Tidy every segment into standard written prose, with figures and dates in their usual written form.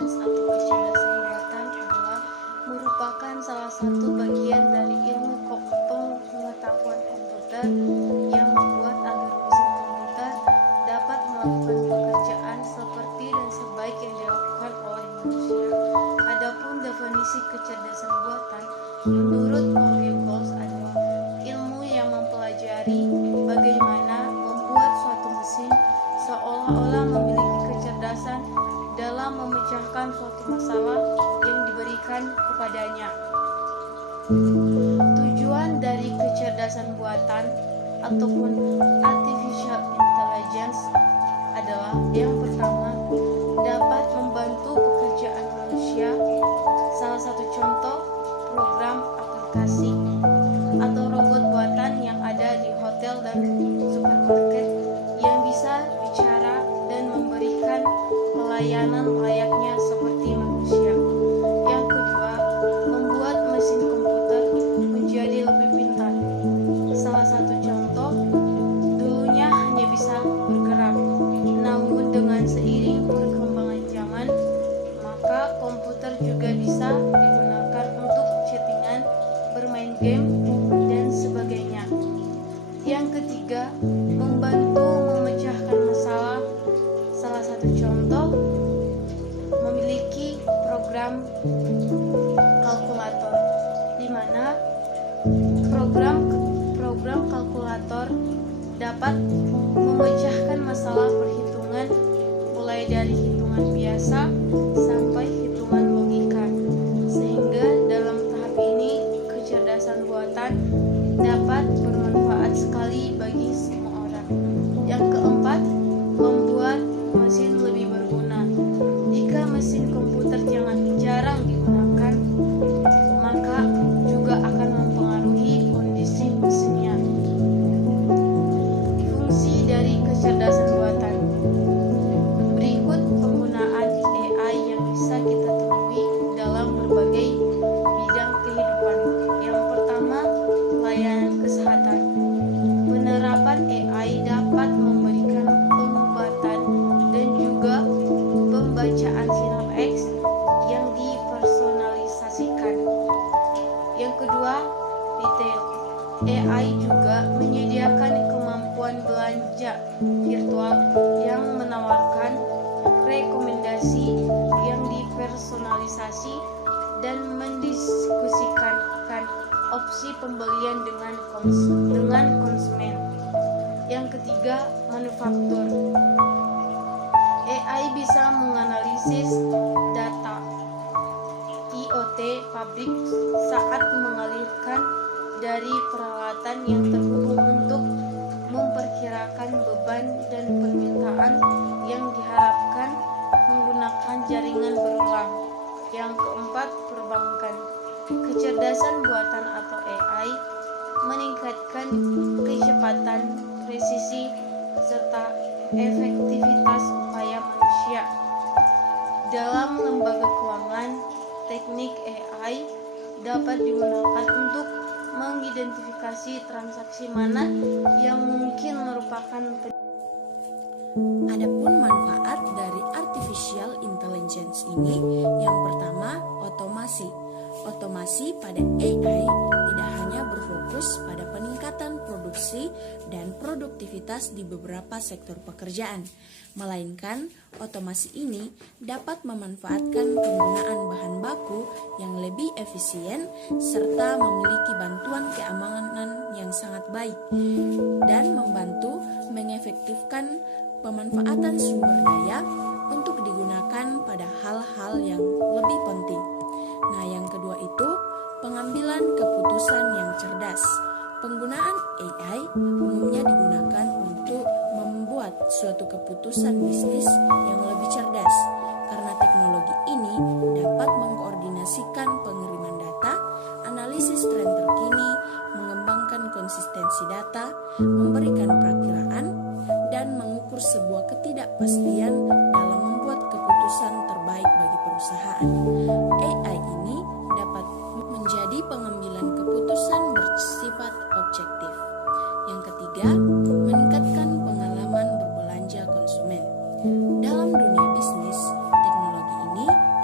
intelligence atau kecerdasan buatan adalah merupakan salah satu bagian dari ilmu pengetahuan komputer yang membuat agar mesin komputer dapat melakukan pekerjaan seperti dan sebaik yang dilakukan oleh manusia. Adapun definisi kecerdasan buatan menurut Paul Goals adalah ilmu yang mempelajari bagaimana membuat suatu mesin seolah-olah memiliki kecerdasan dalam memecahkan suatu masalah yang diberikan kepadanya. Tujuan dari kecerdasan buatan ataupun artificial intelligence adalah yang pertama, dapat membantu pekerjaan manusia. Salah satu contoh program aplikasi atau robot buatan yang ada di hotel dan supermarket yang bisa bicara dan memberikan pelayanan layaknya seperti manusia. Yang kedua, membuat mesin komputer menjadi lebih pintar. Salah satu contoh, dulunya hanya bisa bergerak, namun dengan seiring perkembangan zaman, maka komputer juga bisa digunakan untuk chattingan, bermain game, dan sebagainya. Yang ketiga, membantu memecahkan masalah. Salah satu contoh, memiliki program kalkulator, di mana program kalkulator dapat memecahkan masalah perhitungan mulai dari hitungan biasa sampai hitungan logika, sehingga dalam tahap ini kecerdasan buatan dapat bermanfaat sekali bagi semua orang. Yang keempat, membuat mesin lebih berguna. Jika mesin komputer jarang digunakan, maka juga akan mempengaruhi kondisi mesinnya. Fungsi dari kecerdasan buatan. Berikut penggunaan AI yang bisa kita temui dalam berbagai bidang kehidupan. Yang pertama, layanan kesehatan. Penerapan AI dapat memberikan pengobatan dan juga pembacaan sinap X yang dipersonalisasikan. Yang kedua, retail. AI juga menyediakan kemampuan belanja virtual yang menawarkan rekomendasi yang dipersonalisasi dan mendiskusikan opsi pembelian dengan konsumen. Yang ketiga, manufaktur. AI bisa menganalisis data IoT pabrik saat mengalirkan dari peralatan yang terhubung untuk memperkirakan beban dan permintaan yang diharapkan menggunakan jaringan berulang. Yang keempat, perbankan. Kecerdasan buatan atau AI meningkatkan kecepatan, presisi, serta efektivitas upaya manusia. Dalam lembaga keuangan, teknik AI dapat digunakan untuk mengidentifikasi transaksi mana yang mungkin merupakan Adapun manfaat dari artificial intelligence ini, yang pertama, otomasi. Otomasi pada AI tidak hanya berfokus pada peningkatan produksi dan produktivitas di beberapa sektor pekerjaan, melainkan otomasi ini dapat memanfaatkan penggunaan bahan baku yang lebih efisien serta memiliki bantuan keamanan yang sangat baik dan membantu mengefektifkan pemanfaatan sumber daya untuk digunakan pada hal-hal yang lebih penting. Nah, yang kedua itu pengambilan keputusan yang cerdas. Penggunaan AI umumnya digunakan untuk membuat suatu keputusan bisnis yang lebih cerdas, karena teknologi ini dapat mengkoordinasikan pengiriman data, analisis tren terkini, mengembangkan konsistensi data, memberikan perakiraan, dan mengukur sebuah ketidakpastian dalam membuat keputusan terbaik bagi perusahaan. AI ini dapat menjadi pengambilan keputusan bersifat objektif. Yang ketiga, meningkatkan pengalaman berbelanja konsumen. Dalam dunia bisnis, teknologi ini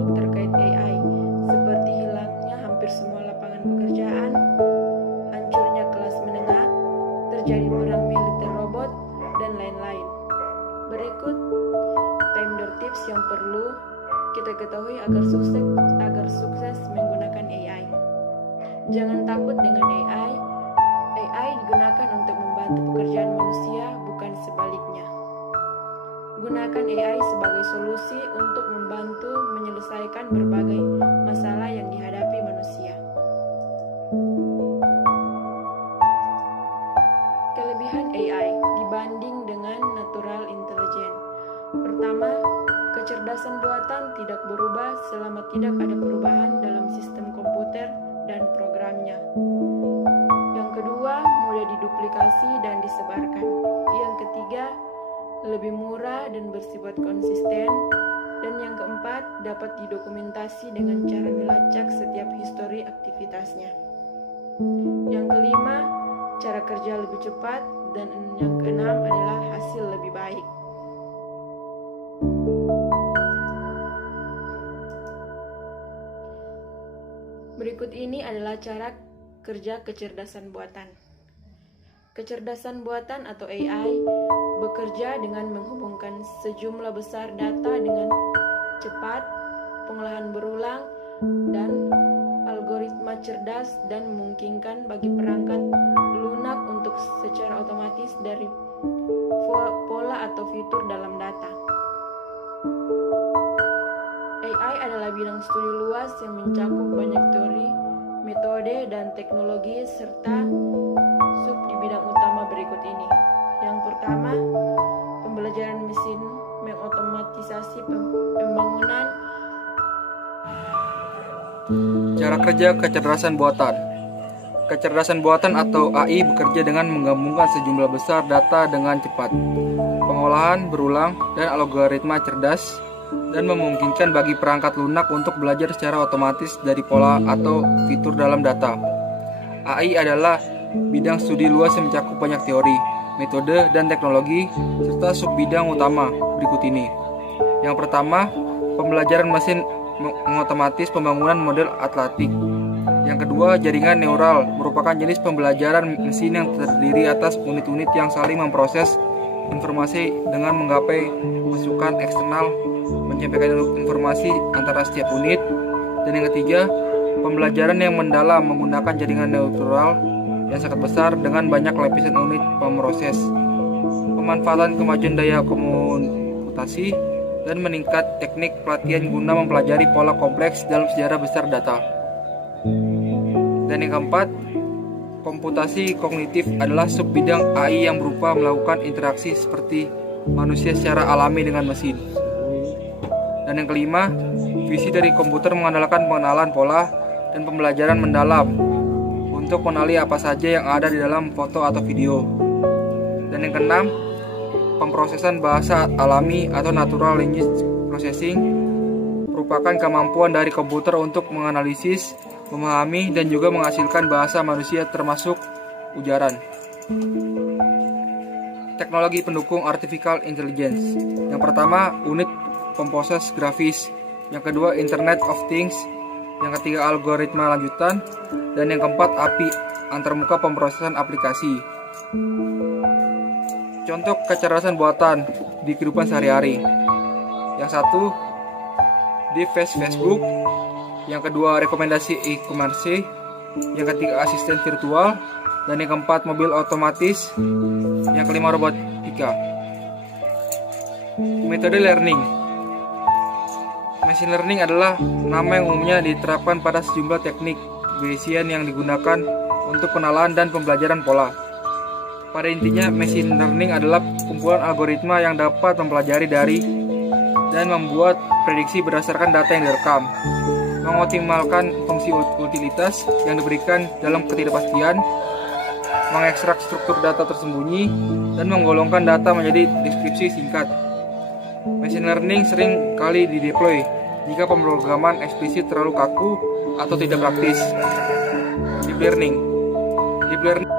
buruk terkait AI, seperti hilangnya hampir semua lapangan pekerjaan, hancurnya kelas menengah, terjadi perang militer robot, dan lain-lain. Berikut timer tips yang perlu kita ketahui agar sukses menggunakan AI. Jangan takut dengan AI. AI digunakan untuk membantu pekerjaan manusia, bukan sebaliknya. Gunakan AI sebagai solusi untuk membantu menyelesaikan berbagai masalah yang dihadapi manusia. Kelebihan AI dibanding dengan natural intelligence. Pertama, kecerdasan buatan tidak berubah selama tidak ada perubahan dalam sistem komputer dan programnya. Yang kedua, mudah diduplikasi dan disebarkan. Yang ketiga, lebih murah dan bersifat konsisten. Dan yang keempat, dapat didokumentasi dengan cara melacak setiap histori aktivitasnya. Yang kelima, cara kerja lebih cepat. Dan yang keenam adalah hasil lebih baik. Berikut ini adalah cara kerja kecerdasan buatan. Kecerdasan buatan atau AI bekerja dengan menghubungkan sejumlah besar data dengan cepat, pengolahan berulang, dan algoritma cerdas dan memungkinkan bagi perangkat lunak untuk secara otomatis dari pola atau fitur dalam data. AI adalah bidang studi luas yang mencakup banyak teori, metode, dan teknologi serta sub di bidang utama berikut ini. Yang pertama, pembelajaran mesin mengotomatisasi pembangunan. Cara kerja kecerdasan buatan. Kecerdasan buatan atau AI bekerja dengan menggabungkan sejumlah besar data dengan cepat, pengolahan berulang, dan algoritma cerdas, dan memungkinkan bagi perangkat lunak untuk belajar secara otomatis dari pola atau fitur dalam data. AI adalah bidang studi luas yang mencakup banyak teori, metode, dan teknologi, serta sub-bidang utama berikut ini. Yang pertama, pembelajaran mesin mengotomatis pembangunan model atletik. Yang kedua, jaringan neural merupakan jenis pembelajaran mesin yang terdiri atas unit-unit yang saling memproses informasi dengan menggapai masukan eksternal, menyampaikan informasi antara setiap unit. Dan yang ketiga, pembelajaran yang mendalam menggunakan jaringan neural yang sangat besar dengan banyak lapisan unit pemroses, pemanfaatan kemajuan daya komputasi, dan meningkat teknik pelatihan guna mempelajari pola kompleks dalam sejarah besar data. Dan yang keempat, komputasi kognitif adalah sub-bidang AI yang berupa melakukan interaksi seperti manusia secara alami dengan mesin. Dan yang kelima, visi dari komputer mengandalkan pengenalan pola dan pembelajaran mendalam untuk mengenali apa saja yang ada di dalam foto atau video. Dan yang keenam, pemrosesan bahasa alami atau natural language processing merupakan kemampuan dari komputer untuk menganalisis, memahami, dan juga menghasilkan bahasa manusia termasuk ujaran. Teknologi pendukung artificial intelligence. Yang pertama, unit pemproses grafis. Yang kedua, Internet of Things. Yang ketiga, algoritma lanjutan. Dan yang keempat, API, antarmuka pemrosesan aplikasi. Contoh kecerdasan buatan di kehidupan sehari-hari. Yang satu, di Facebook. Yang kedua, rekomendasi e-commerce. Yang ketiga, asisten virtual. Dan yang keempat, mobil otomatis. Yang kelima, robotika. Metode learning. Machine learning adalah nama yang umumnya diterapkan pada sejumlah teknik Bayesian yang digunakan untuk pengenalan dan pembelajaran pola. Pada intinya, machine learning adalah kumpulan algoritma yang dapat mempelajari dari dan membuat prediksi berdasarkan data yang direkam, mengoptimalkan fungsi utilitas yang diberikan dalam ketidakpastian, mengekstrak struktur data tersembunyi, dan menggolongkan data menjadi deskripsi singkat. Machine learning sering kali dideploy jika pemrograman eksplisit terlalu kaku atau tidak praktis. Deep learning